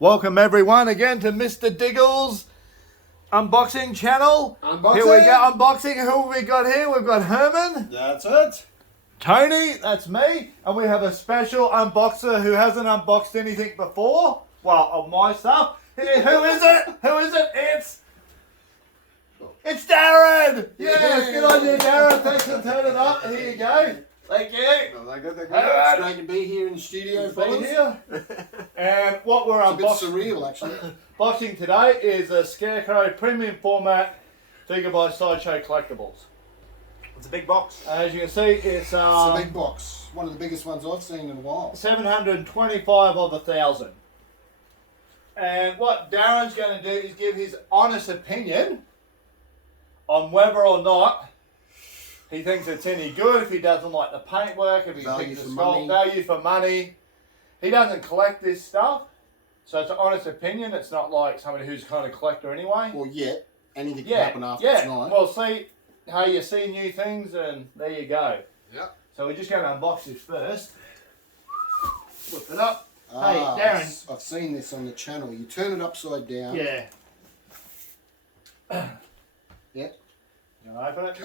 Welcome everyone again to Mr. Diggle's unboxing channel. Unboxing. Here we go, unboxing. Who have we got here? We've got Herman. That's it. Tony, that's me. And we have a special unboxer who hasn't unboxed anything before. Well, of my stuff. Here, who is it? Who is it? It's Darren! Yes, good on you, Darren. Thanks for turning up. Here you go. Thank you. It's great to be here in the studio, fellas. Here. And what we're It's a bit unboxing surreal, actually. boxing today is a Scarecrow premium format figure by Sideshow Collectibles. It's a big box. As you can see, it's It's a big box. One of the biggest ones I've seen in a while. 725 of 1,000. And what Darren's going to do is give his honest opinion on whether or not he thinks it's any good, if he doesn't like the paintwork, if he Value thinks for it's money. value for money. He doesn't collect this stuff, so it's an honest opinion. It's not like somebody who's kind of collector anyway. Or yet, anything can Yeah, happen after yeah. tonight. Well, see how you see new things, and there you go. Yep. So we're just going to unbox this first. Flip it up. Ah, Hey, Darren. I've seen this on the channel. You turn it upside down. Yeah. Yeah. You want to open it?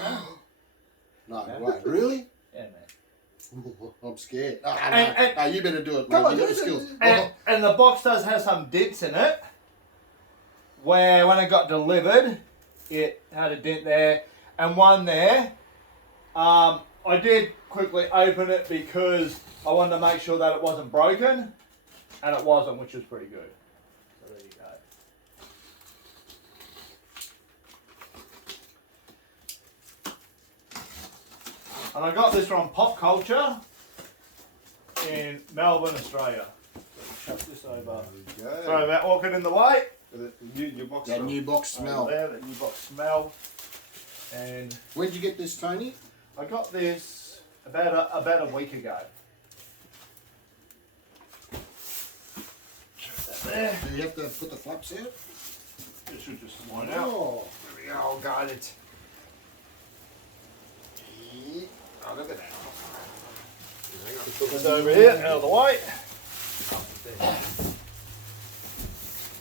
No, Yeah. wait, really? Yeah, man. I'm scared. No, And- no, you better do it, Come mate. on, You got the do it. skills. And the box does have some dents in it, where when it got delivered, it had a dent there and one there. I did quickly open it because I wanted to make sure that it wasn't broken, and it wasn't, which was pretty good. So there you go. And I got this from Pop Culture in Melbourne, Australia. Chuck this over. Sorry about walking in the way. New box. That new box smell. There, that new box smell. And Where'd you get this, Tony? I got this about a week ago. There. Do you have to put the flaps out? It should just slide out. Oh. There we go. Got it. Oh, look at that. Put this over here, out of the way.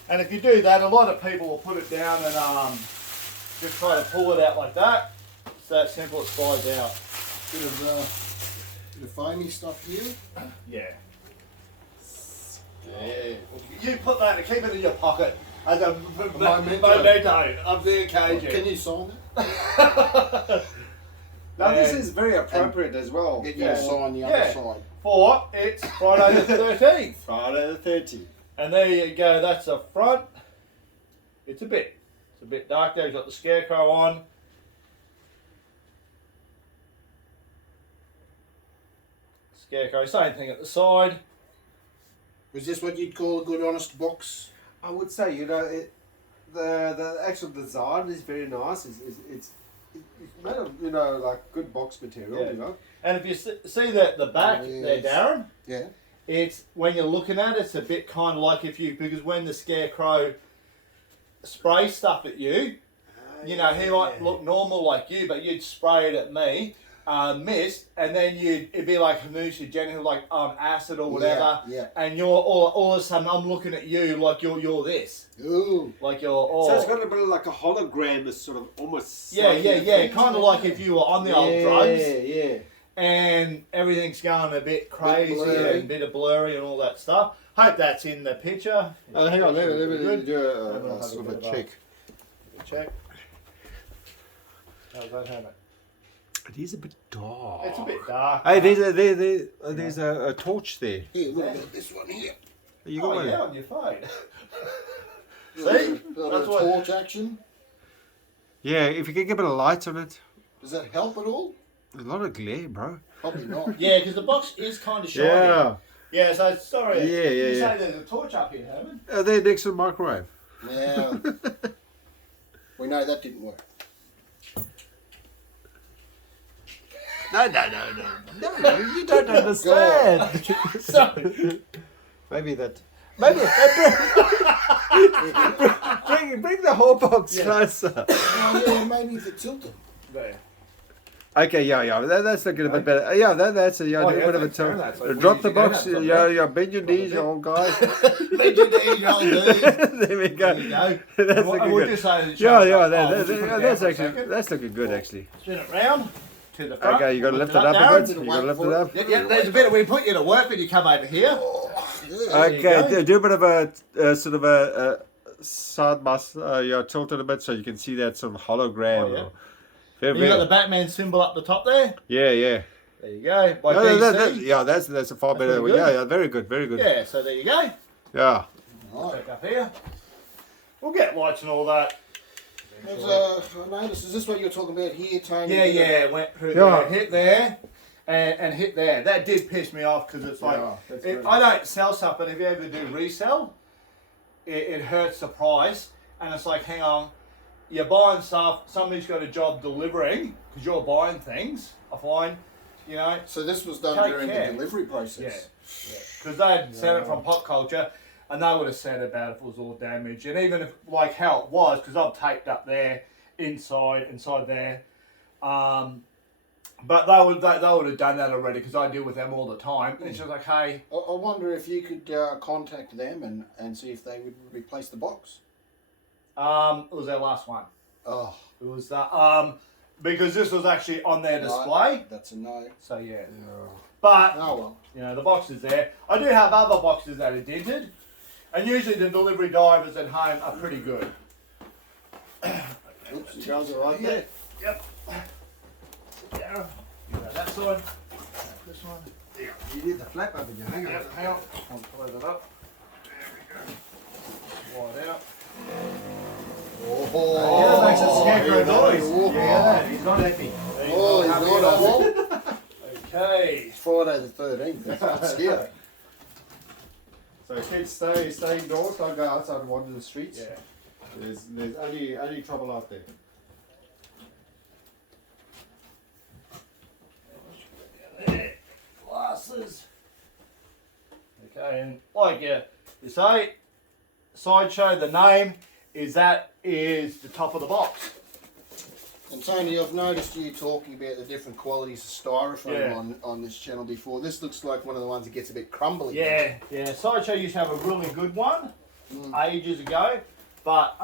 And if you do that, a lot of people will put it down and just try to pull it out like that. It's that simple, it slides out. Bit of foamy stuff here. Yeah. You put that and keep it in your pocket as a memento of the occasion. Can you sign it? Now this is very appropriate as well. Get you to sign the other side. For it's Friday the 13th. Friday the 30th. And there you go, that's the front. It's a bit dark there. You've got the Scarecrow on. Scarecrow, same thing at the side. Was this what you'd call a good, honest box? I would say, you know, the actual design is very nice. It's made of, you know, like good box material, Yeah. you know. And if you see the back there, Yes. Darren, Yeah. it's when you're looking at it, it's a bit kind of like because when the Scarecrow sprays stuff at you, you know, he might look normal like you, but you'd spray it at me, mist, and then it'd be like hallucinogenic, like acid or whatever, Yeah. and you're all of a sudden I'm looking at you like you're this, Ooh. like you're So it's got a bit of like a hologram, is sort of almost. yeah, slightly- kind of like if you were on the old drugs. Yeah. And everything's going a bit crazy blurry. and a bit of blurry and all that stuff. Hope that's in the picture. Oh, hang on, let me Good. do Have a sort of a bit check. Check. How's that hammer? It is a bit dark. It's a bit dark. Hey, there's a torch there. Here, look at this one here. You got one? yeah, on your phone. See? Got That's a what. torch action. Yeah, if you can get a bit of light on it. Does that help at all? A lot of glare, bro. Probably not. Yeah, because the box is kind of shiny. Yeah, so sorry. Yeah, You yeah. say there's a torch up here, Herman? They're next to the microwave. Yeah. We know that didn't work. No, you don't understand. Sorry. Maybe bring the whole box closer. Oh, yeah, maybe if it tilted. There. Okay, yeah. That's looking a bit better. Yeah, that's a Oh, do yeah, a bit of a thanks, Darren. That's like drop we the usually go box. nuts, Yeah, bend your knees, you old guys. Bend your knees, you old dude. There we go. There you go. That's And looking we'll good. just say that Yeah, shows yeah. up. Oh, we'll just put it down That's for a actually second. that's looking good actually. Spin it round to the front. Okay, you got to lift it Darren. up a bit. You got to lift it up. Yeah, there's a bit of we put you to work when you come over here. There you go. Okay, do a bit of a sort of a side muscle, tilt it a bit so you can see that sort of hologram. Oh, yeah. Very, You got the Batman symbol up the top there. yeah. There you go. By No, DC. that's a far better. pretty good. Yeah, very good. Yeah, so there you go. Yeah. Back up here. We'll get lights and all that. I noticed, is this what you're talking about here, Tony? Yeah, went through Yeah. there, hit there, and hit there. That did piss me off because it's like, Yeah, that's it, good. I don't sell stuff, but if you ever do resell, it hurts the price. And it's like, hang on, you're buying stuff, somebody's got a job delivering because you're buying things, I find, you know. So this was done Take during care. the delivery process? Because they'd sent it from Pop Culture, and they would have said about if it was all damaged. And even if, like how it was, because I've taped up there, inside there. But they would have done that already because I deal with them all the time. And it's just like, hey, I wonder if you could contact them and see if they would replace the box. it was their last one. Oh, It was because this was actually on their display. that's a no. So yeah. Yeah. But Oh well. you know, the box is there. I do have other boxes that are dented, and usually the delivery drivers at home are pretty good. Oops, you guys are right there. Yep. Yeah. You know that side. This one. There. You did the flap over your hang Yep. Hang on. I'll close it up. There we go. Wide out. Oh, Yeah, that makes a scarecrow noise. Oh, Yeah, he's not happy. Oh, he's not happy. Okay. It's Friday the 13th. That's scary. So kids stay indoors, don't go outside and wander the streets. Yeah. There's only trouble out there. There. Glasses. Okay, and like you say, Sideshow, the name is the top of the box. And Tony, I've noticed you talking about the different qualities of styrofoam Yeah. on this channel before. This looks like one of the ones that gets a bit crumbly. Yeah. Sideshow used to have a really good one ages ago, but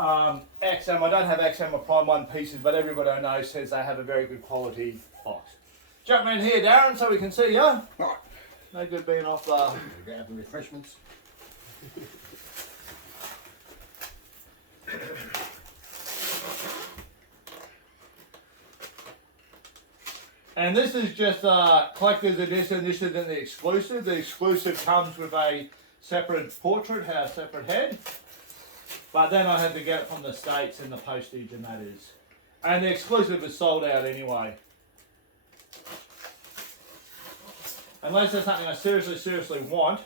XM, I don't have XM or Prime 1 pieces, but everybody I know says they have a very good quality box. Jump in here, Darren, so we can see you. Right. No good being off the... We go have the refreshments. And this is just a collector's edition. This isn't the exclusive. The exclusive comes with a separate portrait, a separate head. But then I had to get it from the States and the postage, and that is. And the exclusive is sold out anyway. Unless there's something I seriously want,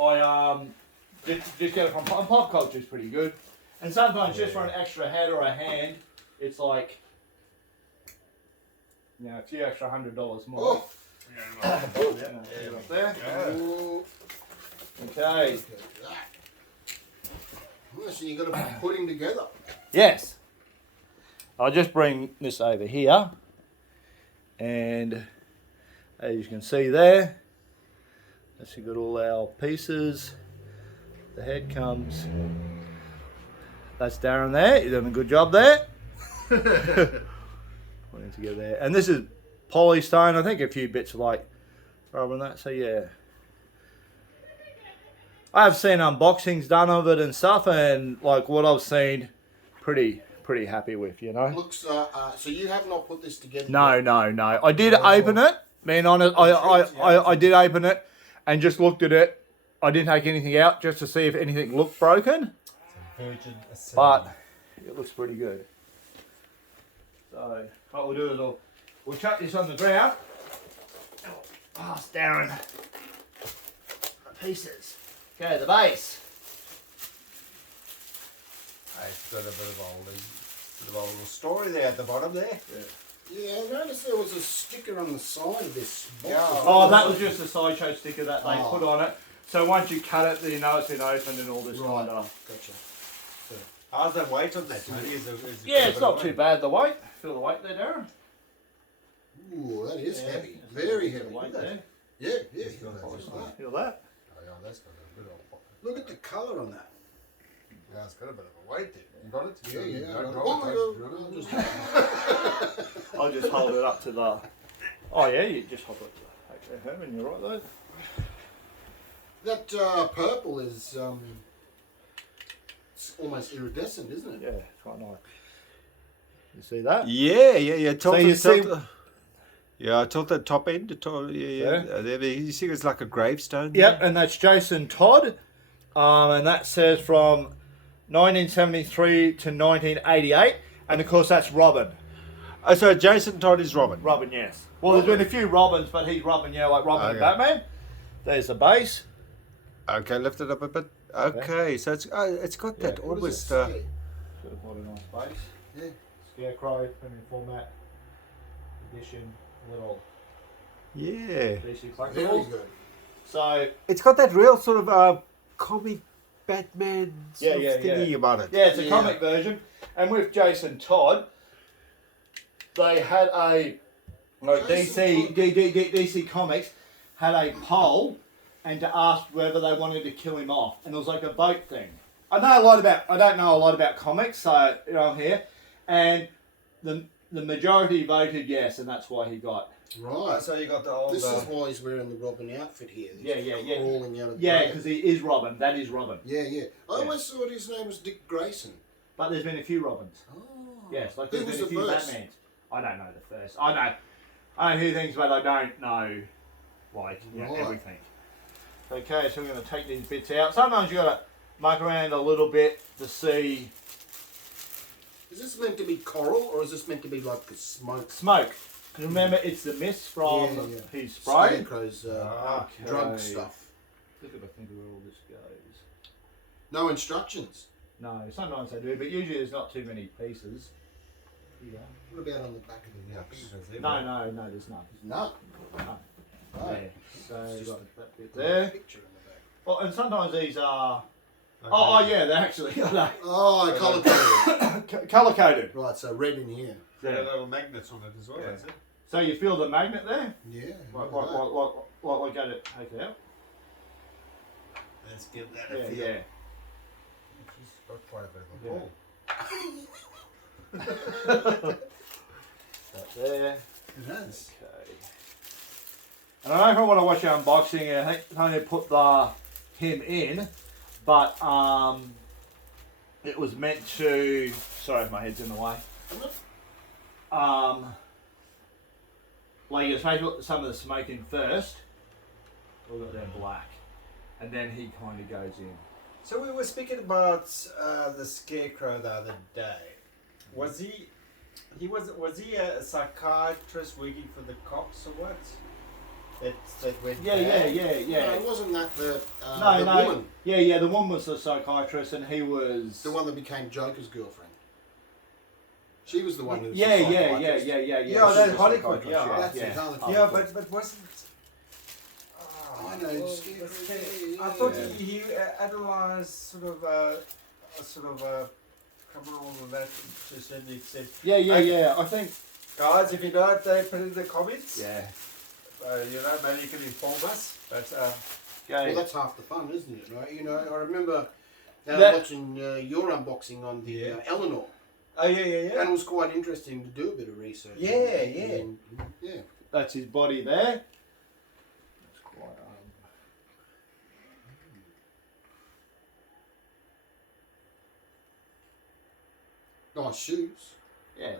I just get it from Pop Culture is pretty good. And sometimes just for an extra head or a hand, it's like, you know, a few extra $100 more. Oh. Yeah, up there. Ooh, Okay. look at that. Oh, so you've got to be putting together. Yes. I'll just bring this over here. And as you can see there, that's got all our pieces. The head comes. That's Darren there. He's done a good job there. Putting it together there. And this is polystone. I think a few bits of like rubber and that. So yeah. I have seen unboxings done of it and stuff, and like what I've seen, pretty happy with, you know. Looks. So you have not put this together. No. yet? I did open it. Being honest, I did open it and just looked at it. I didn't take anything out just to see if anything looked broken. Virgin assembly. But it looks pretty good. So what we'll do is we'll chuck this on the ground. Pass Darren the pieces. Okay, the base. It's got a bit of a little story there at the bottom there. Yeah, I noticed there was a sticker on the side of this box. Yeah. Oh, that was just a Sideshow sticker that they Oh. put on it. So once you cut it, then you know it's been opened and all this Right. kind of. Gotcha. How's the weight on that? Tony? Is it Yeah, it's not too bad, the weight. Feel the weight there, Darren? Ooh, that is Yeah, heavy. that's Very a bit of heavy. weight there. Yeah, yeah. Feel That's that. Feel that? Oh, yeah, that's got a bit of. Look at the colour on that. Yeah, it's got a bit of a weight there. You got it? Yeah, yeah. Don't Oh, drop it, I'll don't- just- I'll just hold it up to the. Oh yeah, you just hold it to the Herman. You're right though. That purple is it's almost iridescent, isn't it? Yeah, it's quite nice. You see that? Yeah. So you see- Yeah, tilt the top end. The top, yeah. There, you see, it's like a gravestone. Yep, and that's Jason Todd, and that says from 1973 to 1988, and of course that's Robin. Oh, so Jason Todd is Robin. Robin, yes. Well, there's been a few Robins, but he's Robin, yeah, like Robin and Okay. Batman. There's the base. Okay, lift it up a bit. Okay, so it's got that What almost. does it say? Got quite a nice base. Yeah. Scarecrow, premium format, edition, little Yeah, DC Very collectibles. good. So it's got that real sort of comic Batman sort Yeah, of thingy yeah. about it. yeah, it's a Yeah. comic version, and with Jason Todd, they had a DC Comics had a poll and to ask whether they wanted to kill him off, and it was like a vote thing. I don't know a lot about comics, so you know I'm here, and the majority voted yes, and that's why he got. Right. So you got the old. This is why he's wearing the Robin outfit here. He's Yeah. crawling out of the Yeah, grave. because he is Robin. That is Robin. Yeah. I always thought his name was Dick Grayson. But there's been a few Robins. Oh. Yes, like Who there's was been a the few first? Batmans. I don't know the first. I know who things, but I don't know like Right. everything. Okay, so we're going to take these bits out. Sometimes you got to muck around a little bit to see Is this meant to be coral or is this meant to be like the smoke? smoke. 'Cause remember, it's the mist from Yeah. his spray. Scarecrow's Okay. drug stuff. Look if I think of where all this goes. No instructions. No, sometimes they do, but usually there's not too many pieces. Yeah. What about on the back of the box? No, there's none. No. No. Oh. There. So It's you've just got that bit There. there. Picture in the back. Oh, and sometimes these are. Oh, yeah, they're actually Oh, colour coded. color coded. Right, so red in here. There are little magnets on it as well. Yeah. That's it. So you feel the magnet there? Yeah. Like look at that. go to take it out. Let's give that Yeah, a feel. yeah. She's got quite a bit of a Yeah. pull. That there. It has. Okay. And I don't know if I want to watch the unboxing. I think Tony put him in, but it was meant to. Sorry, if my head's in the way. Like you're supposed to put some of the smoke in first. We've got that black, and then he kind of goes in. So we were speaking about the Scarecrow the other day. Was he a psychiatrist working for the cops or what? That went Yeah. No, it wasn't that the No. woman, Yeah. The one was the psychiatrist, and he was. the one that became Joker's girlfriend. She was the one who was Yeah. the psychiatrist. Yeah. Yeah, She that was a Hollywood, psychiatrist, yeah, that's it, Hollywood. Yeah, but wasn't. I know, well, Scarecrow, I yeah. thought Yeah. he analysed sort of criminal and that to a certain extent. Yeah. I think. Guys, if you know it, they put it in the comments. Yeah. Maybe you can inform us. But Okay. Well, that's half the fun, isn't it? Right? You know, I remember That- watching your unboxing on the Yeah. Eleanor, oh yeah. and it was quite interesting to do a bit of research. Yeah, And, yeah. That's his body there. That's quite. Nice shoes, Yeah.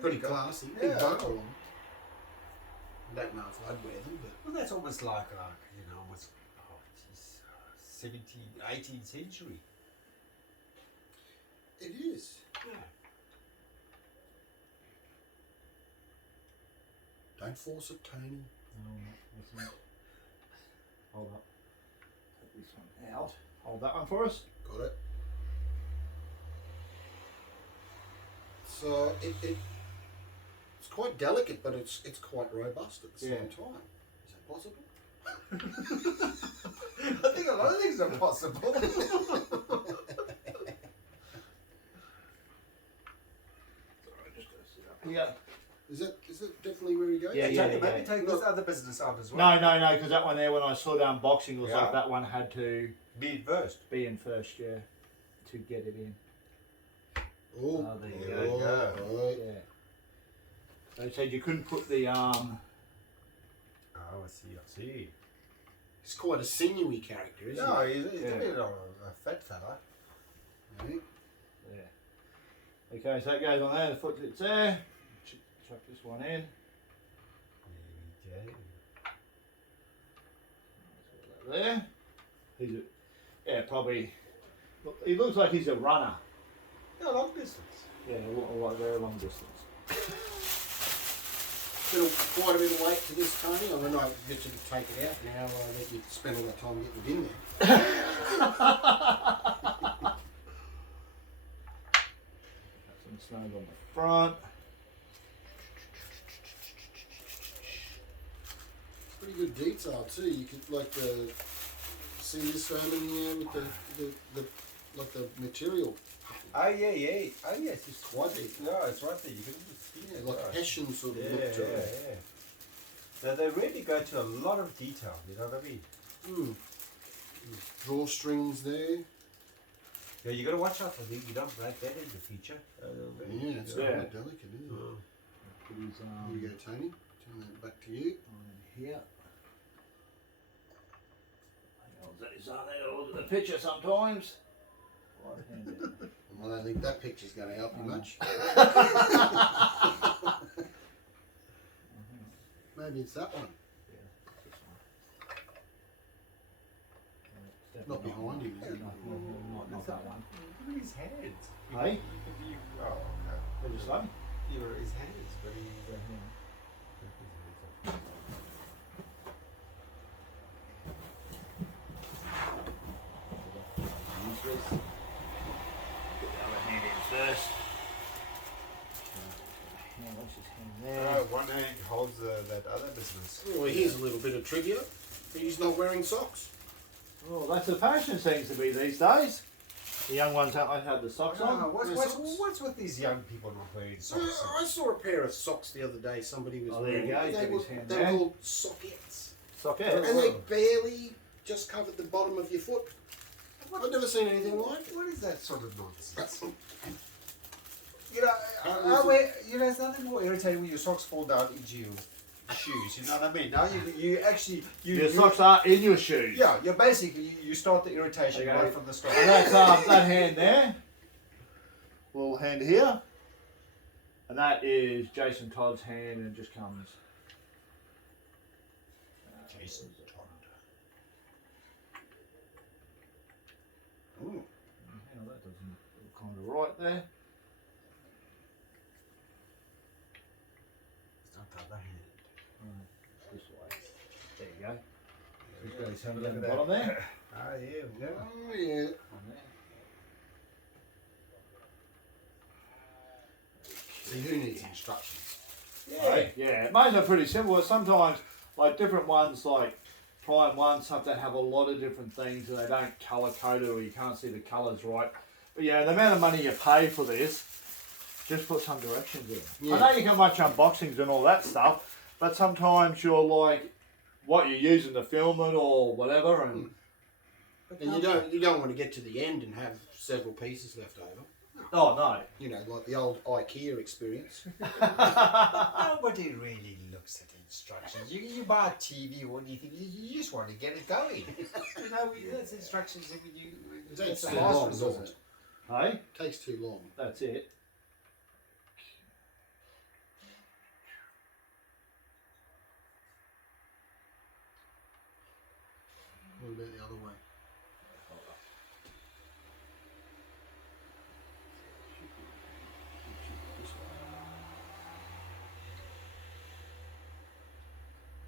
pretty classy, big Yeah. buckle on. I don't know if I'd wear them, but Well, that's almost like almost 17th, 18th century. it is. Yeah. Don't force it, Tony. Hold up. Take this one out. Hold that one for us. Got it. So it's quite delicate, but it's quite robust at the Yeah. same time. Is that possible? I think a lot of things are possible. Here. Is that definitely where he goes? Yeah, Maybe take this other business out as well. No, because that one there, when I saw the unboxing, it was Yeah. like that one had to Be first. be in first, yeah, to get it in. Oh, There you There you go. Right. Yeah. They said you couldn't put the Oh, I see. He's quite a sinewy character, isn't No, he? he's Yeah. a bit of a fat fella. Right. Yeah. Okay, so that goes on there. The foot fits there. Chuck this one in. There we go. There. He's a, yeah, probably. Look, he looks like he's a runner. Yeah, long distance. Yeah, like very long distance. Quite a bit of weight to this, Tony. I mean, I get you to take it out now. I let you spend all that time getting it in there. Some snug on the front. Pretty good detail too. You could like see this one in here with the like the material. Oh yeah. Oh yes, it's Quite detailed. No, it's right there. You can see Yeah, it. like right. Hessian sort of Yeah, look to it. yeah. Now they really go to a lot of detail. You know what I mean? Drawstrings there. Yeah, you got to watch out for these. You don't break that in the future. Yeah, it's Yeah. quite delicate, isn't it? Put his Here you go, Tony. Turn that back to you. on here. He's on there. Look at the picture sometimes. Right-handed. Well, I don't think that picture's going to help you much. Maybe it's that one. Not behind him, is it? Not that one. Look at his hands. Hey? Oh, okay. What did you say? You were his hands, but he. Put the other hand in first. What's his hand there? One hand holds that other business. Well, here's a little bit of trivia. He's not wearing socks. Well, that's the fashion seems to be these days. The young ones don't have the socks on. What's with these young people not wearing socks? I saw a pair of socks the other day. Somebody was Oh, there you wearing. go. They Give were, his hand they there. were called sockettes. Sockets. And they barely just covered the bottom of your foot. I've never seen anything like it. What is that sort of nonsense? It's nothing more irritating when your socks fall down into your shoes. You know what I mean? Now you actually Your socks are in your shoes. Yeah, you're basically you start the irritation Okay. right from the start. And that's that hand there. Little hand here. And that is Jason Todd's hand, and it just comes. Jason Todd. Ooh. Yeah, that doesn't look kind of right there. It's not the other hand. This way. There you go. He's got his hand Look down at the that. bottom there. Ah, yeah, yeah. Oh, yeah. On there. So who needs instructions? Right? Yeah, mine are pretty simple. Sometimes, like different ones, like prime ones, have to have a lot of different things, and they don't colour code it, or you can't see the colours right. But yeah, the amount of money you pay for this, just put some directions in. Yeah. I know you can watch unboxings and all that stuff, but sometimes you're like, what you're using to film it or whatever, and And you don't want to get to the end and have several pieces left over. oh no. You know, like the old IKEA experience. Nobody really looks at instructions. You buy a TV or anything, you just want to get it going. You know, that's instructions that you. It takes That's too the last long, resort. doesn't it? Hey, Takes too long. that's it. What about the other way?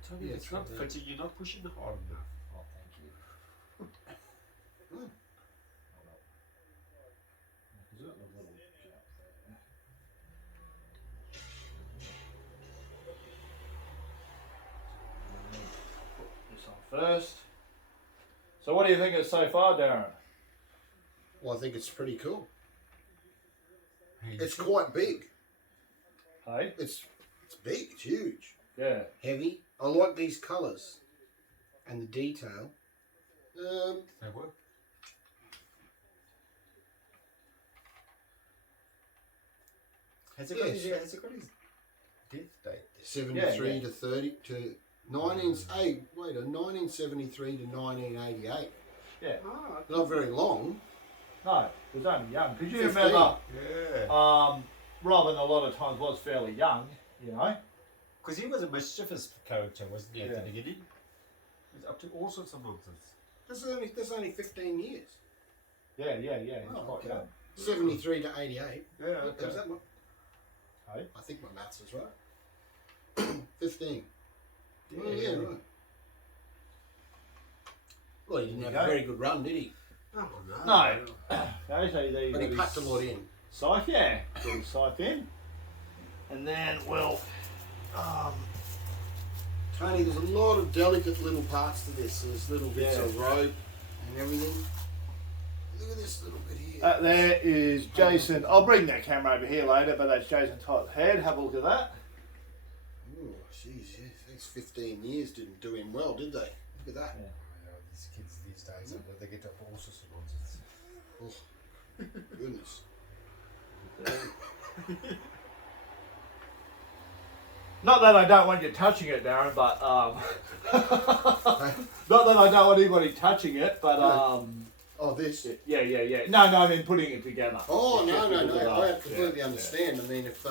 Tony, Yeah, it's not true, fitting. You're not pushing hard enough. Oh, thank you. Hmm. Is that a little gap there? Put this on first. So what do you think of it so far, Darren? Well, I think it's pretty cool. It's quite big. Hey? It's It's big. It's huge. Yeah. Heavy. I like these colours and the detail. They work. Has it got his death date? 73 to 30 to 1973 to 1988. Yeah. Ah, Not very long. No, it was only young. Because you 15. remember, yeah. Robin a lot of times was fairly young, you know. Because he was a mischievous character, wasn't he, at Yeah. the beginning? He was up to all sorts of nonsense. That's only 15 years. Yeah. He's Oh, quite okay. young. 73 to 88. Yeah, Is that what? Hey? I think my maths is right. 15. Yeah. Oh, yeah, right. Well, he didn't There have you a go. very good run, did he? Oh, no. No. Okay, so there you But got he his packed a lot in. Scythe, yeah. Get his scythe in. And then we'll... Tony, there's a lot of delicate little parts to this. There's little bits Yeah. of rope and everything. Look at this little bit here. there is Jason. I'll bring that camera over here later, but that's Jason Todd's head. Have a look at that. Oh, jeez, yeah. These 15 years didn't do him well, did they? Look at that. Yeah. Yeah, these kids these days, they get up all sorts of nonsense. Oh, goodness. Not that I don't want you touching it, Darren, but not that I don't want anybody touching it, but Oh, this? yeah. No, I mean putting it together. Oh, It's no, just no, because no. of I that. completely Yeah, understand. I mean, if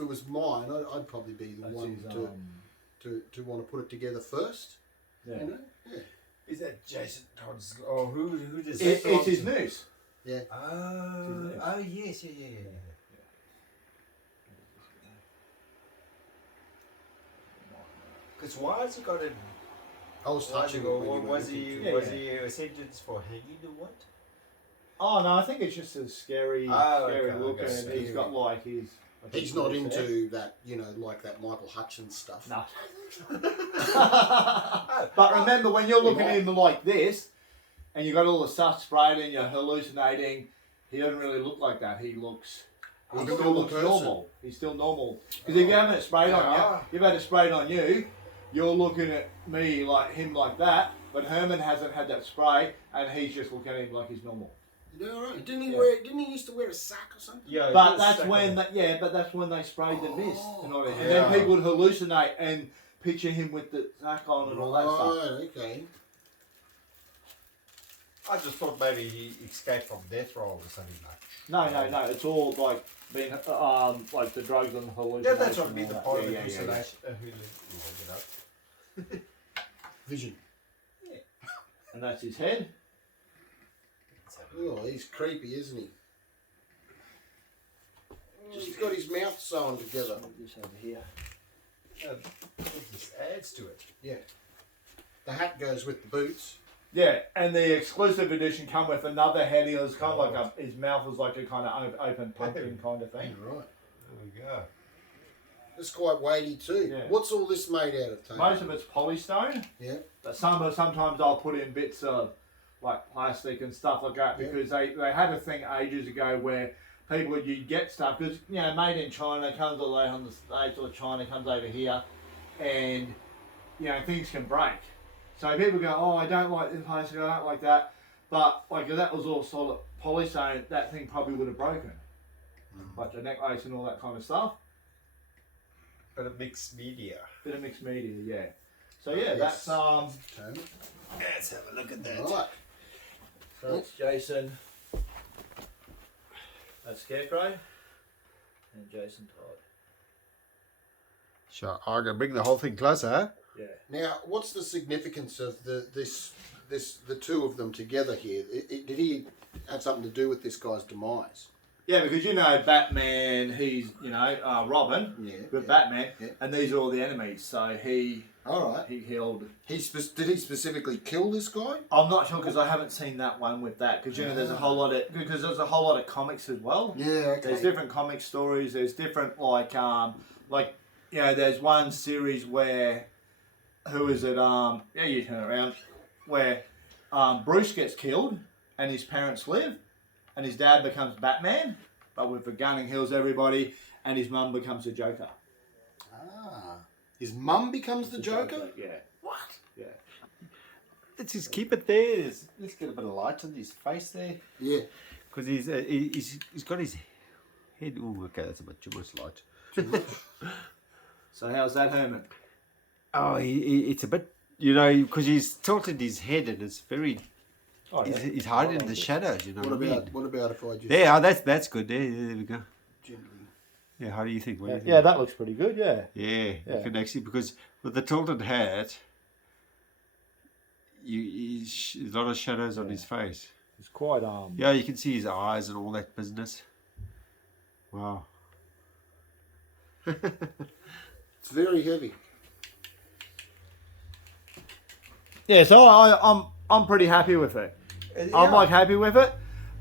it was mine, I'd probably be the That's one his, to want to put it together first. yeah. You know? Yeah. Is that Jason Todd's? Oh, who does It's that belong his to? noose. Yeah. Oh, yes, yeah. Because why has he got a? I was touching it. Or when you were was looking he Yeah, was yeah. he sentenced for hanging or what? Oh no, I think it's just a scary, Oh, scary okay, look, okay. and he's got like his. He's not into that, you know, like that Michael Hutchins stuff. No. But remember, when you're looking at him like this, and you got all the stuff sprayed and you're hallucinating, he doesn't really look like that. He looks. He Like a still normal looks person. normal. He's still normal. Because if you haven't it sprayed on Yeah. you, you've had it sprayed on you, you're looking at me like him like that. But Herman hasn't had that spray, and he's just looking at him like he's normal. No, right. Didn't he Yeah. Didn't he used to wear a sack or something? Yeah, But that's when, but that's when they sprayed the mist, you know what I mean? And then Yeah. people would hallucinate and picture him with the sack on and all that stuff. Right, okay. I just thought maybe he escaped from death row or something like. No. It's all like being like the drugs and the Yeah, hallucinations. that's what I mean. and The all part that. of the Yeah. hallucination. You know. Vision. And that's his head. Oh, he's creepy, isn't he? He's got his mouth sewn together. Put this over here. It just adds to it. Yeah. The hat goes with the boots. Yeah, and the exclusive edition come with another head. He was kind of like his mouth was like a kind of open pumpkin kind of thing. Right. There we go. It's quite weighty too. Yeah. What's all this made out of, Tony? Most of it's polystone, Yeah. but sometimes I'll put in bits of like plastic and stuff like that Yeah. because they had a thing ages ago where people you'd get stuff because made in China comes all the way on the States or China comes over here, and things can break. So people go, oh, I don't like this plastic, I don't like that, but like if that was all solid polystone, that thing probably would have broken, like the necklace and all that kind of stuff. But a mixed media. Bit of mixed media, yeah. So yeah, Yes. that's Tony. Let's have a look at that. Right. So it's Jason. That's Scarecrow. And Jason Todd. Sure, I'm gonna bring the whole thing closer. Huh? Yeah. Now, what's the significance of the two of them together here? Did he have something to do with this guy's demise? Yeah, because Batman, he's Robin, with Batman, and these are all the enemies. So he All right. he killed. Did he specifically kill this guy? I'm not sure because I haven't seen that one with that because there's a whole lot of comics as well. Yeah. Okay. There's different comic stories. There's different there's one series where who is it? You turn around where Bruce gets killed and his parents live. And his dad becomes Batman, but with a gun and kills everybody, and his mum becomes the Joker. His mum becomes the Joker? Yeah. What? Yeah. Let's just keep it there. Let's get a bit of light on his face there. Yeah. Because he's got his head. Oh, okay, that's a bit too much light. So how's that, Herman? Oh, it's a bit, you know, because he's tilted his head and it's very. Oh, yeah. He's hiding in the shadows. You know What what I mean? about if I just Yeah, that's good. There we go. gently... Yeah, how do you think? What do you think? Yeah, that looks pretty good. Yeah. Yeah, Yeah. you can actually, because with the tilted hat, there's a lot of shadows on his face. It's quite Yeah, you can see his eyes and all that business. Wow. It's very heavy. Yeah, so I'm pretty happy with it. Yeah. I'm like happy with it,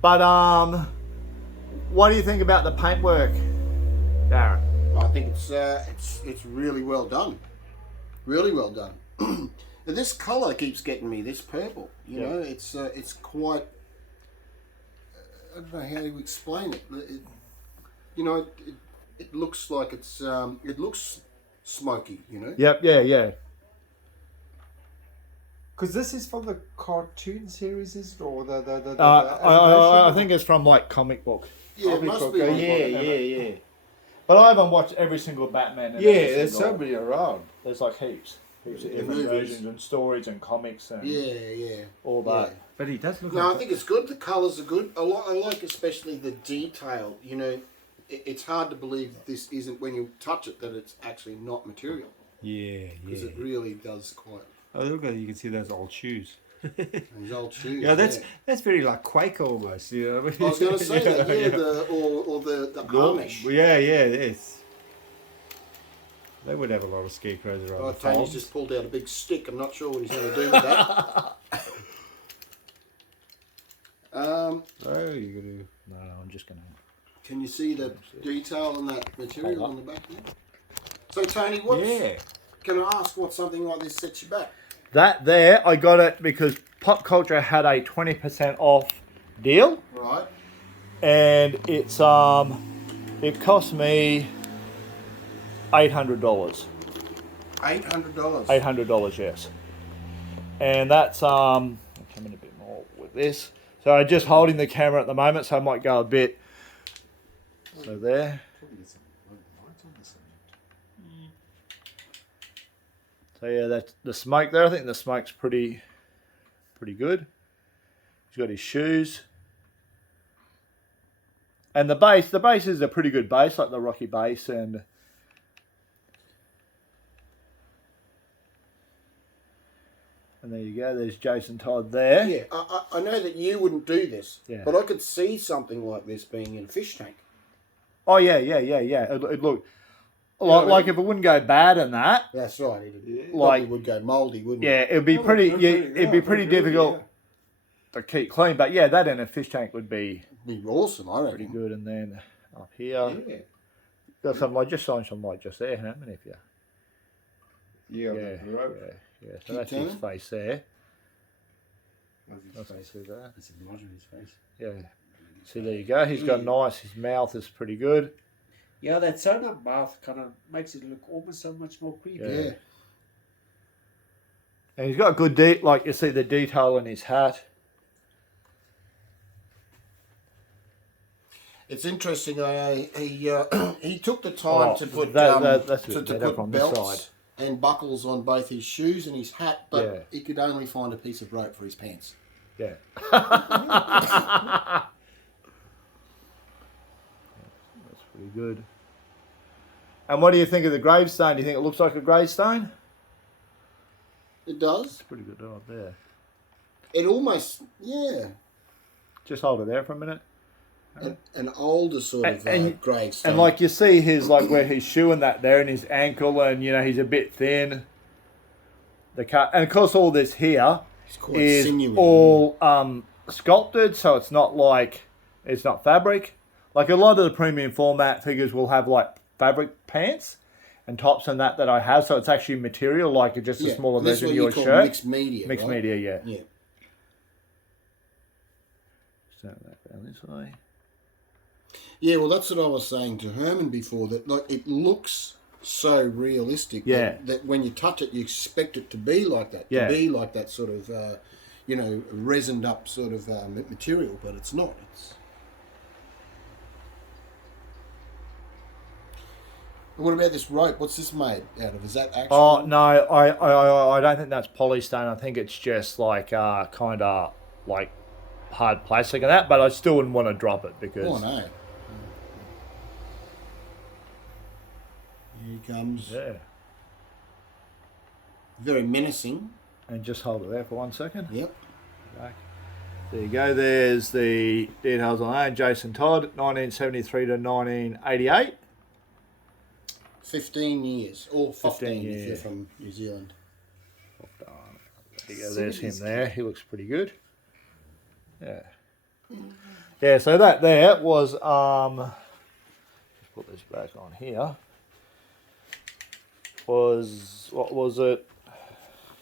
but what do you think about the paintwork, Darren? I think it's really well done. Really well done. And this colour keeps getting me. This purple, you know, it's quite. I don't know how to explain it. It looks like it looks smoky. You know. Yep. Yeah. Because this is from the cartoon series, is it? Or the I think it's from like comic book. Yeah, it must be. yeah. But I haven't watched every single Batman. And Yeah, every there's single- so many around. There's like heaps of different movies. versions and stories and comics and Yeah. all that. But he does look No, I like think it's good. The colours are good. I like especially the detail. You know, it's hard to believe this isn't, when you touch it, that it's actually not material. Yeah. Because it really does quite. Oh, look at, you can see those old shoes. These old shoes. Yeah, that's very like Quaker almost. You know what I mean? I was going to say that. Yeah, Yeah. or the Amish. Yeah, yes. They would have a lot of scarecrows around. Oh, the Tony's farms. just pulled out a big stick. I'm not sure what he's going to do with that. Oh, you're gonna. No, I'm just gonna. Can you see the detail on that material on the back there? So, Tony, can I ask what something like this sets you back? That there, I got it because Pop Culture had a 20% off deal, Right. and it's it cost me $800. $800. $800, yes. And that's I'll come in a bit more with this. So I'm just holding the camera at the moment, so I might go a bit. So there. So yeah, that's the smoke there. I think the smoke's pretty good. He's got his shoes. And the base is a pretty good base, like the Rocky base, and there you go, there's Jason Todd there. Yeah, I know that you wouldn't do this, Yeah. but I could see something like this being in a fish tank. Oh yeah. It looked like if it wouldn't go bad in that. That's right. It Like- probably would go mouldy, wouldn't Yeah, it? it'd be pretty. look Yeah, pretty- it'd be yeah, pretty pretty good, difficult to keep clean. But yeah, that in a fish tank would be It'd be awesome, I pretty reckon. good. And then up here, Yeah. got some light. Just shine some light just there, Herman, if you. Yeah. Yeah. So Keep that's his turning. face there. That's Okay, see that? That's a lot of his face. Yeah. See, there you go. He's got nice. His mouth is pretty good. Yeah, that sewn-up mouth kind of makes it look almost so much more creepy. Yeah. And he's got good like you see the detail in his hat. It's interesting. He took the time Oh, to put that's a to bit better put from this side. belts and buckles on both his shoes and his hat, but Yeah. he could only find a piece of rope for his pants. Yeah. That's pretty good. And what do you think of the gravestone? Do you think it looks like a gravestone? It does. Pretty good right there. It almost, yeah, Just hold it there for a minute. an older sort of And- gravestone. And like you see his like where he's shoeing that there and his ankle, and you know he's a bit thin. The cut, and of course all this here it's quite is sinewy. all sculpted, so it's not fabric. Like a lot of the premium format figures will have like fabric pants and tops and that I have, so it's actually material, like just a smaller This is version what of you your call shirt. mixed media. Mixed right? media, yeah. Yeah. Start that down this way. Yeah, well, that's what I was saying to Herman before. That like it looks so realistic that when you touch it, you expect it to be like that. To be like that sort of, resined up sort of material, but it's not. It's... What about this rope? What's this made out of? Is that actual? Oh no, I don't think that's polystone. I think it's just like kind of like hard plastic and that. But I still wouldn't want to drop it because. Oh no. Here he comes. Yeah. Very menacing. And just hold it there for 1 second. Yep. Back. There you go. There's the details on that. Jason Todd, 1973 to 1988. 15 years. Or 15 years. if you're from New Zealand. There you go. There's him there. He looks pretty good. Yeah. Yeah, so that there was, put this back on here, was, what was it?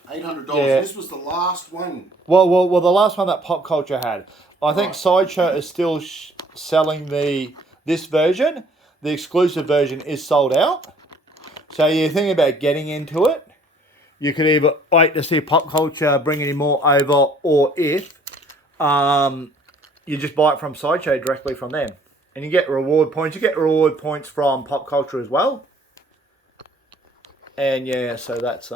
$800. Yeah. This was the last one. Well, the last one that Pop Culture had. I think Sideshow is still selling this version. The exclusive version is sold out. So you're thinking about getting into it. You could either wait to see Pop Culture bring any more over, or if you just buy it from Sideshow directly from them. And you get reward points. You get reward points from Pop Culture as well. And yeah, so that's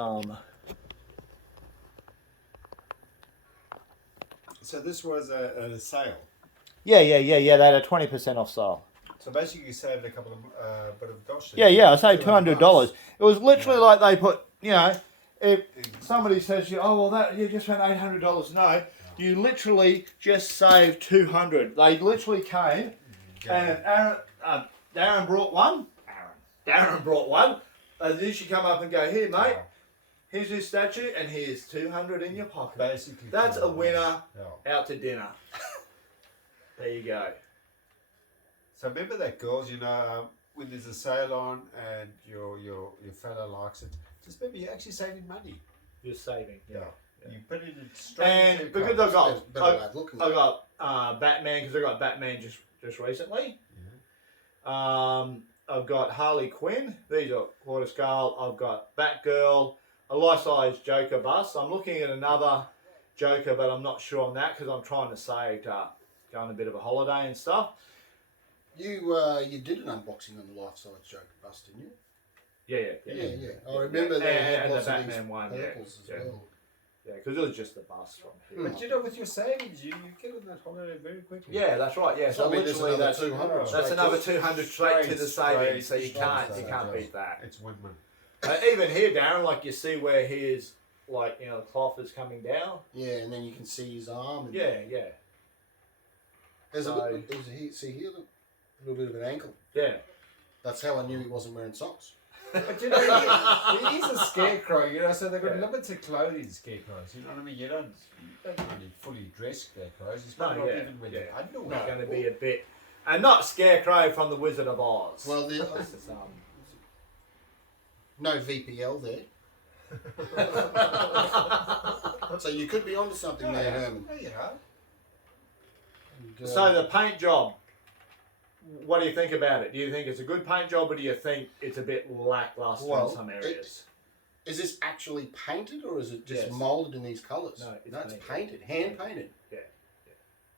So this was a sale. Yeah. They had a 20% off sale. So basically, you saved a couple of bit of dollars. Yeah. I saved $200. It was literally like they put, if somebody says to you, oh well, that you just spent $800. No, you literally just saved $200. They literally came, and Darren brought one. Darren brought one. They usually come up and go, here, mate. Here's your statue, and here's $200 in your pocket. Basically, that's a winner out to dinner. There you go. So remember that, girls. When there's a sale on and your fella likes it, just remember you're actually saving money. You're saving. Yeah. You put it in straight. And because I've got Batman, because I got Batman just recently. Yeah. I've got Harley Quinn. These are quarter scale. I've got Batgirl. A life-size Joker bust. I'm looking at another Joker, but I'm not sure on that because I'm trying to save to go on a bit of a holiday and stuff. You did an unboxing on the life-size Joker bust, didn't you? Yeah. I remember that. And the Batman one, as well. Yeah, because it was just the bust from here. But with your savings, you get on that holiday very quickly. Yeah, that's right. Yeah, so literally that's another 200 straight to the savings. So you can't beat that. It's win-win. Even here, Darren, like you see where his the cloth is coming down. Yeah, and then you can see his arm. And yeah. See here, a little bit of an ankle. Yeah. That's how I knew he wasn't wearing socks. But he's a scarecrow, so they've got limited clothing scarecrows. You know what I mean? You don't really fully dress scarecrows. It's not even with the underwear. It's going to be a bit, and not Scarecrow from the Wizard of Oz. Well, no VPL there. So you could be onto something there, Herman. Yeah. So the paint job, what do you think about it? Do you think it's a good paint job, or do you think it's a bit lackluster in some areas? Is this actually painted, or is it just moulded in these colours? No, it's painted, hand painted. Yeah.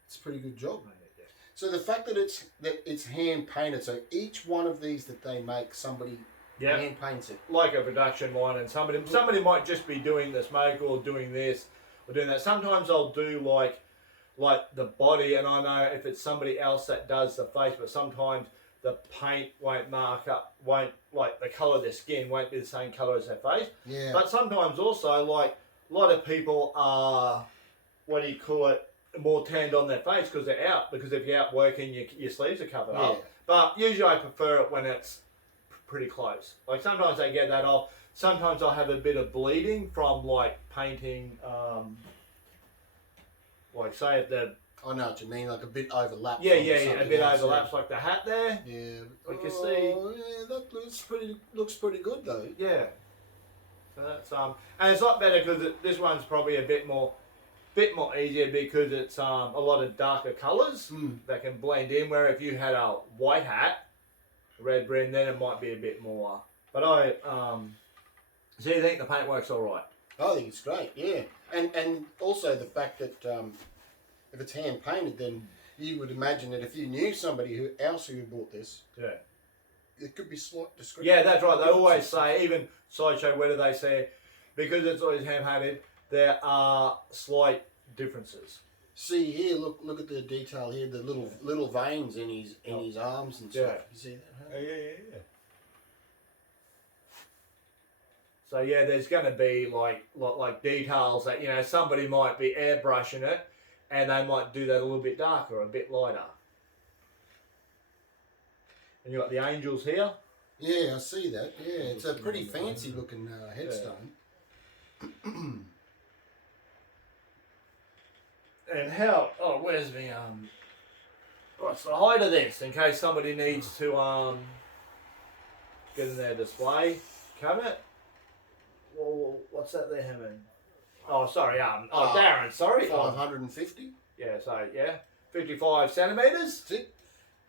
It's a pretty good job. So the fact that it's hand painted, so each one of these that they make, somebody hand paints it. Like a production line, and somebody might just be doing the smoke or doing this or doing that. Sometimes I'll do like the body, and I know if it's somebody else that does the face, but sometimes the paint won't like the colour of their skin won't be the same colour as their face. Yeah. But sometimes also, like, a lot of people are, more tanned on their face because they're out. Because if you're out working, your sleeves are covered up. But usually I prefer it when it's pretty close. Like, sometimes I get that off. Sometimes I'll have a bit of bleeding from, like, painting, like, say if the... I know what you mean, like a bit overlaps. Yeah, a bit overlaps, like the hat there. Yeah. Like you see. Yeah, that looks pretty good though. Yeah. So that's and it's a lot better because this one's probably a bit more easier because it's a lot of darker colours that can blend in. Where if you had a white hat, red brim, then it might be a bit more But I so you think the paintwork's all right? I think it's great, yeah. And also the fact that if it's hand painted, then you would imagine that if you knew somebody else who bought this, Yeah. there could be slight description. Yeah, that's right. They always say, even Sideshow, whether they say, because it's always hand painted, there are slight differences. See here, look at the detail here, the little veins in his arms and stuff. Yeah. You see that? Oh, yeah. So yeah, there's going to be like details that, you know, somebody might be airbrushing it, and they might do that a little bit darker, a bit lighter. And you got the angels here. Yeah, I see that. Yeah, it's a pretty fancy looking headstone. And how? Oh, where's me? What's the height of this? In case somebody needs to get in their display cabinet. Well, what's that there, Herman? Oh, sorry. Darren. Sorry. 550. Yeah. So yeah, 55 centimeters. That's it.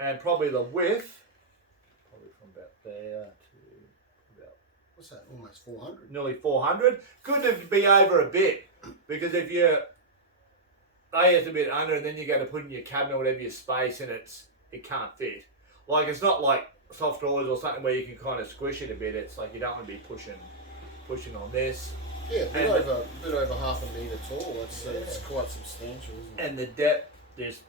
And probably the width. Probably from about there to about. What's that? Almost 400. Nearly 400. Good to be over a bit, because if you it's a bit under, and then you go to put in your cabinet or whatever your space, and it can't fit. Like, it's not like soft drawers or something where you can kind of squish it a bit. It's like you don't want to be pushing on this. Yeah, a bit over half a metre tall. It's quite substantial, isn't it? And the depth is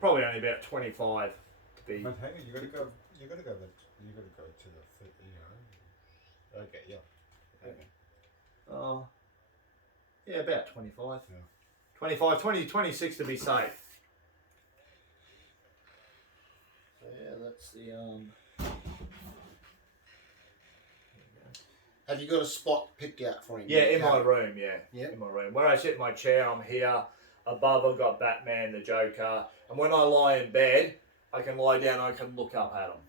probably only about 25 to be. But hang on, you gotta go to the foot, you know. Okay, yeah. Okay. Yeah, about 25. Yeah. 25, 20, 26 to be safe. So yeah, that's the Have you got a spot picked out for him? Yeah, in my room, yeah. Yeah. In my room. Where I sit in my chair, I'm here. Above, I've got Batman, the Joker. And when I lie in bed, I can lie down, I can look up at them.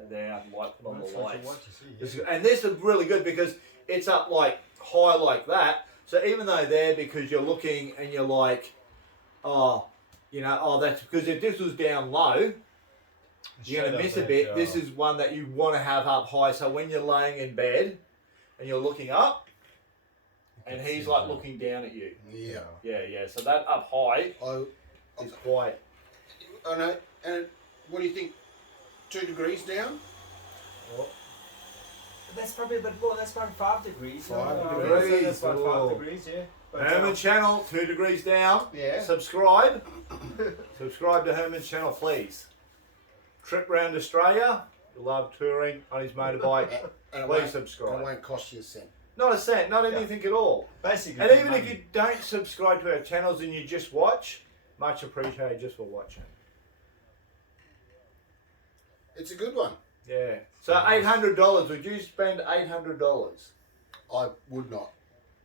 And then I can put on the lights. And this is really good because it's up like high like that. So even though there, because you're looking and you're like, that's because if this was down low, you're going to miss a bit. This is one that you want to have up high. So when you're laying in bed and you're looking up, and he's like looking down at you. Yeah. Yeah. So that up high is quite. I know. And what do you think? 2 degrees down? That's probably a bit more. That's probably 5 degrees. 5 degrees. That's about Cool. 5 degrees, yeah. But, Herman channel, 2 degrees down. Yeah. Subscribe. Subscribe to Herman's channel, please. Trip round Australia. You love touring on his motorbike. And Please it subscribe. won't cost you a cent. Not a cent, not anything at all. basically, And even if you don't subscribe to our channels and you just watch, much appreciated just for watching. It's a good one. Yeah. So $800. Would you spend $800? I would not.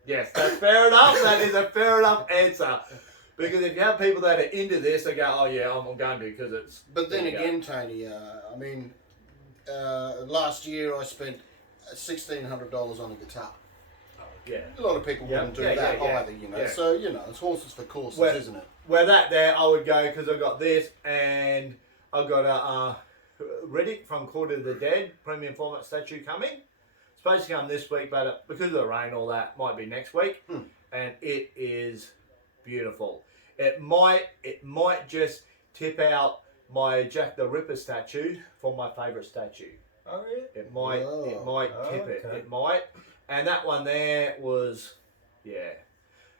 Yes, that's fair enough. That is a fair enough answer. Because if you have people that are into this, they go, oh yeah, I'm going to because it's... But then again, Tony, last year I spent $1,600 on a guitar. Yeah. A lot of people wouldn't do that either, you know. Yeah. So, you know, it's horses for courses, isn't it? Where that there, I would go because I got this and I got a Riddick from Quarter of the Dead premium format statue coming. It's supposed to come this week, but because of the rain, all that might be next week. And it is beautiful. It might just tip out my Jack the Ripper statue for my favourite statue. Oh, really? It might tip it. Okay. It might. And that one there was, yeah.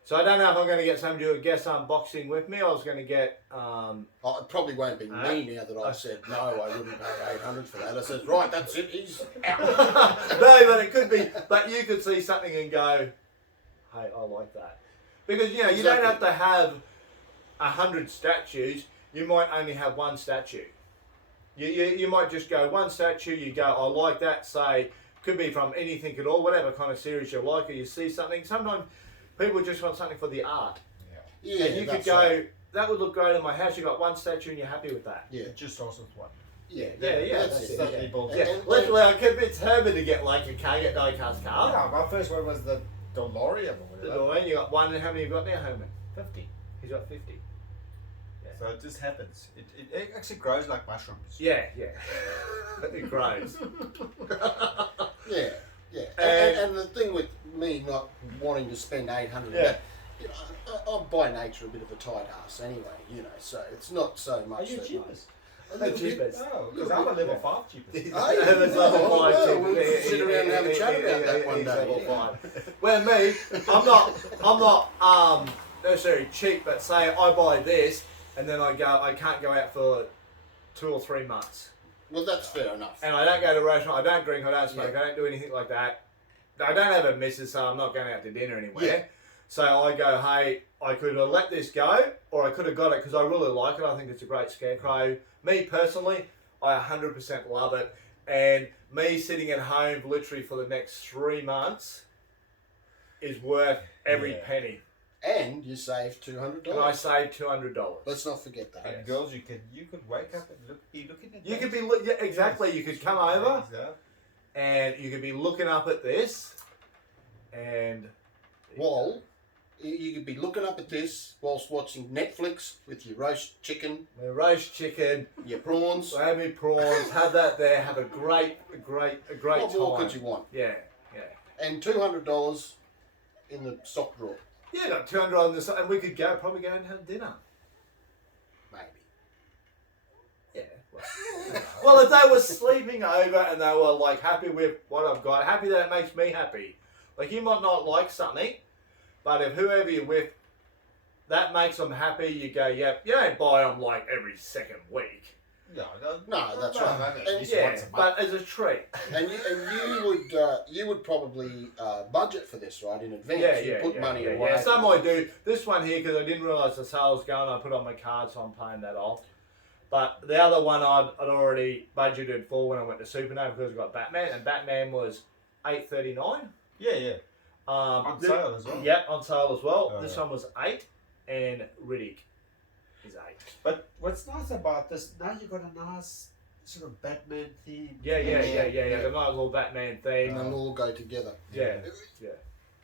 So I don't know if I'm going to get somebody to do a guest unboxing with me. I was going to get... it probably won't be me now that I've said no, I wouldn't pay $800 for that. I says, right, that's it, he's out. No, but it could be... But you could see something and go, hey, I like that. Because, you know, you don't have to have 100 statues. You might only have one statue. You might just go one statue, you go, I like that, say, could be from anything at all, whatever kind of series you like, or you see something. Sometimes people just want something for the art. Yeah, and you could go, that would look great in my house, you got one statue and you're happy with that. Yeah. Just also with one. Yeah, That's it. Yeah. Yeah, literally, I convinced Herbert to get like a car, get die-cast car. Yeah, my first one was the DeLorean or The whatever. DeLorean, you got one, and how many you got now, Herman? 50. He's got 50. So it just happens. It actually grows like mushrooms. Yeah. It grows. Yeah, yeah. And- And the thing with me not wanting to spend 800, Yeah. you know, I'm by nature a bit of a tight ass anyway, you know, so it's not so much. Are you that cheapest? A little bit. Cheapest. Oh, because I'm a level Yeah. 5 cheapest. Oh, yeah. That's level Oh, five, well, too. we'll Yeah, sit around and have a chat about that one he's day. level Yeah. 5. Where me, I'm not necessarily cheap, but say I buy this and then I can't go out for 2 or 3 months. Well, that's fair enough. And I don't go to a restaurant, I don't drink, I don't smoke, Yeah. I don't do anything like that. I don't have a missus, so I'm not going out to dinner anywhere. Yeah. So I go, hey, I could have let this go, or I could have got it because I really like it. I think it's a great Scarecrow. Me personally, I 100% love it. And me sitting at home literally for the next 3 months is worth every Yeah. penny. And you save $200. And I saved $200. Let's not forget that. And girls, you could wake up and be looking at You that. could be, yeah, exactly, you could come over and you could be looking up at this and... While you could be looking up at this whilst watching Netflix with your roast chicken, The roast chicken, your prawns. so have me prawns, have that there, have a great What time. more could you want? Yeah, yeah. And $200 in the sock drawer, Yeah, got 200 on this, and we could probably go and have dinner. maybe. Yeah. Well, if they were sleeping over and they were like happy with what I've got, happy that it makes me happy. Like you might not like something, but if whoever you're with, that makes them happy, you go, yep. You don't buy them like every second week. No, that's right. And, Yeah, but as a treat. and you would probably budget for this, right, in advance. Yeah, you yeah, put yeah, money yeah, away. yeah. Some I do. This one here, because I didn't realise the sale was going, I put on my card, so I'm paying that off. But the other one I'd already budgeted for when I went to Supernova because I got Batman, and Batman was $8.39. Yeah. On sale as well. Yep, on sale as well. Oh, This yeah. one was 8, and Riddick is 8. But what's nice about this, now you've got a nice sort of Batman theme. Yeah. Yeah. The nice little Batman theme. And they'll all go together. Yeah.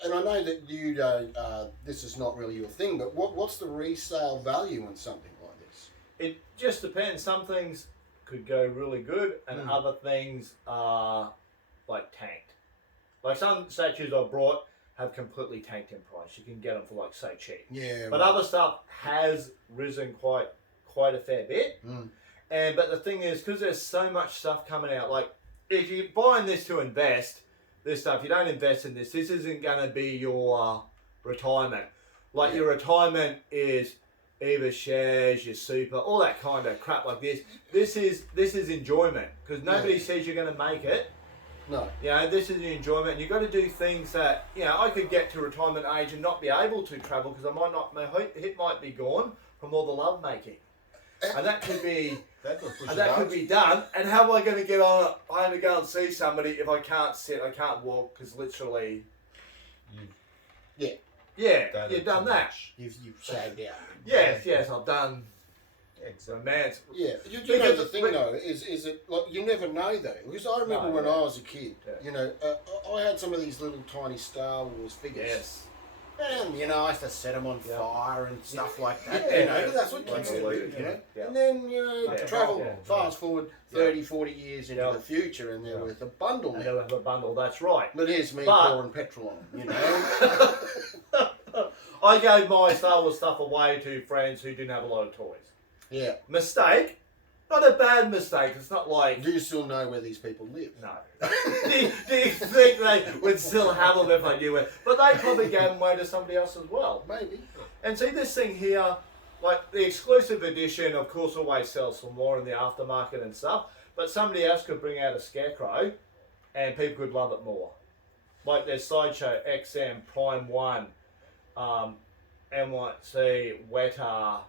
And I know that you don't, this is not really your thing, but what's the resale value on something like this? It just depends. Some things could go really good, and other things are like tanked. Like some statues I brought have completely tanked in price. You can get them for like so cheap. Yeah. But other stuff has risen quite a fair bit. But the thing is, because there's so much stuff coming out, like if you're buying this to invest, this stuff, you don't invest in this isn't going to be your retirement. Like your retirement is either shares, your super, all that kind of crap like this. This is enjoyment because nobody says you're going to make it. No. You know, this is the enjoyment. You've got to do things that, you know, I could get to retirement age and not be able to travel because I might not, my hip might be gone from all the love making. And that could be, could be done. And how am I going to get on? I have to go and see somebody if I can't sit, I can't walk because literally. Yeah, you've done that. You've shagged out. Yes, I've done. So man's. Yeah, you know the thing though is it like you never know though because I remember when I was a kid, you know, I had some of these little tiny Star Wars figures. Yes. And you know, I used to set them on fire and stuff like that. Yeah. You know, that's what kids do. Absolutely. You know, Yeah. and then you know, travel fast forward 30, 40 years into Yeah. the future, and they're worth a bundle And now. they'll have a bundle. That's right. But here's me But- pouring petrol on them. You know. I gave my Star Wars stuff away to friends who didn't have a lot of toys. Yeah. Mistake? Not a bad mistake. It's not like... Do you still know where these people live? No. do you think they would still have them if I knew it? But they probably gave them away to somebody else as well. Maybe. And see this thing here, like the exclusive edition, of course, always sells for more in the aftermarket and stuff. But somebody else could bring out a Scarecrow and people could love it more. Like there's Sideshow, XM, Prime 1, NYC, Weta,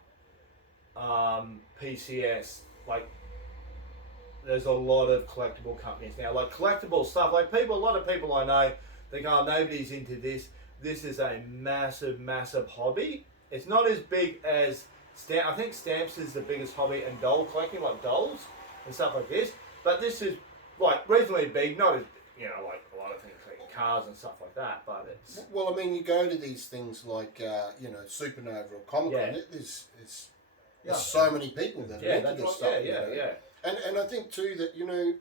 PCS, like there's a lot of collectible companies now, like collectible stuff, like a lot of people I know, they go, oh, nobody's into this. This is a massive hobby. It's not as big as I think stamps is the biggest hobby and doll collecting, like dolls and stuff like this, but this is like reasonably big, not as, you know, like a lot of things like cars and stuff like that, but it's... Well, I mean, you go to these things like, you know, Supernova or Comic-Con, there's so many people that are into this stuff. Yeah. And I think too that, you know,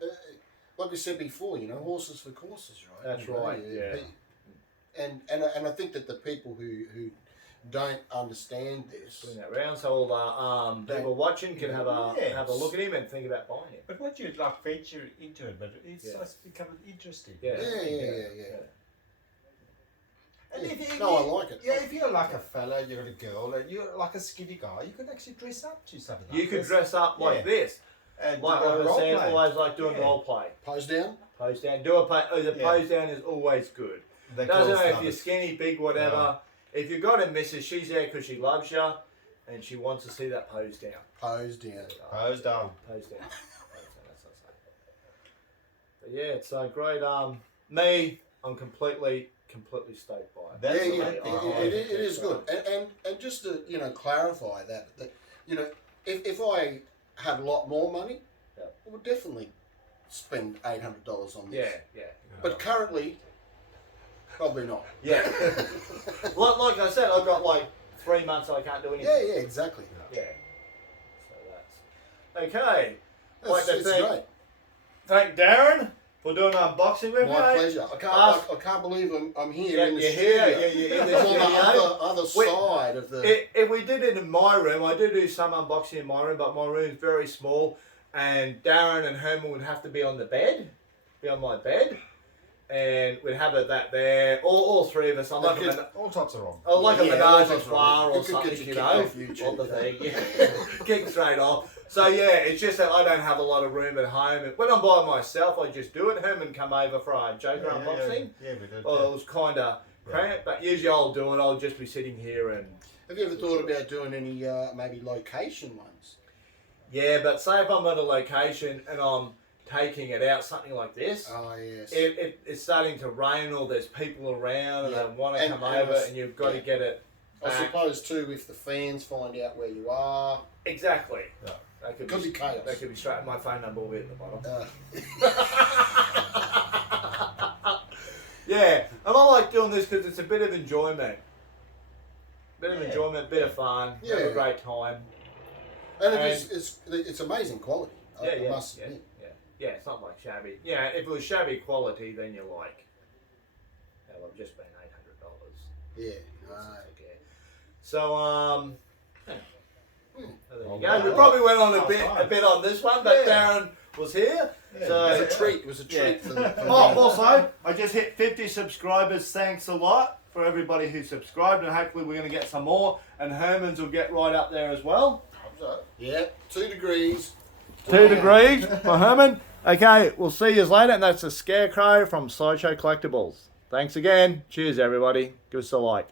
like we said before, you know, horses for courses, right? That's You know, right, yeah. And I think that the people who don't understand this, Doing that round, so all the people watching can have a look at him and think about buying it. But what you'd like venture into it, but it's Yeah. just becoming interesting. Yeah. yeah. And if No, I like it. Yeah, if you're like a fella, you're a girl, and you're like a skinny guy, you could actually dress up to something like You could this. dress up like Yeah. this. And Like do a I role said, play. always like doing Yeah. role play. Pose down. Pose down. Do a pose. The Yeah. pose down is always good. The Doesn't girls matter if love you're it. skinny, big, whatever. No. If you've got a missus, she's there because she loves you, and she wants to see that pose down. Pose down. Pose down. Pose down. That's what I say. But yeah, it's a great. Me, I'm completely stoked by it. That's Yeah, right. it is good. And just to clarify that if I had a lot more money, Yeah. I would definitely spend $800 on this. Yeah. But currently, probably not. Yeah. like I said, I've got like 3 months I can't do anything. Yeah, exactly. Yeah. So that's okay. Like to It's thank, great. thank Darren for doing an unboxing with me. My pleasure. I can't believe I'm here in the you're studio. here. You're in the I'm on the studio. other Wait, side of the. If we did it in my room, I do some unboxing in my room, but my room's very small, and Darren and Herman would have to be on my bed, and we'd have that there. All three of us. I'm like All types are wrong. like a Yeah, menage all a types trois of- or it could something, get you you kicked know. off YouTube. Or the thing, yeah. Kick straight off. So yeah, it's just that I don't have a lot of room at home. And when I'm by myself, I just do it. Herman come over for a Joker unboxing. Yeah, we did. Well, it was kind of cramped, but usually I'll do it. I'll just be sitting here and. Have you ever thought about doing any maybe location ones? Yeah, but say if I'm at a location and I'm taking it out, something like this. Oh yes. If it's starting to rain or there's people around and Yeah. they want to And- come and over it's- and you've got to get it I back. suppose too, if the fans find out where you are, Exactly. Yeah. That could Could be chaos. That could be straight. My phone number will be at the bottom. Yeah, and I like doing this because it's a bit of enjoyment. Bit of enjoyment, bit of fun, have Yeah. a great time. and And- it's amazing quality. I must admit. Yeah, it's not like shabby. Yeah, if it was shabby quality, then you're like, hell, I've just spent $800. Yeah. So, yeah. There you go. Well, We probably went on well, a fine. bit on this one, but Yeah. Darren was here. Yeah. So It was a treat. It was a treat. Yeah. For Oh, also, I just hit 50 subscribers. Thanks a lot for everybody who subscribed, and hopefully we're going to get some more. And Herman's will get right up there as well. Yeah, 2 degrees. 2 degrees for Herman. Okay, we'll see you later. And that's the Scarecrow from Sideshow Collectibles. Thanks again. Cheers, everybody. Give us a like.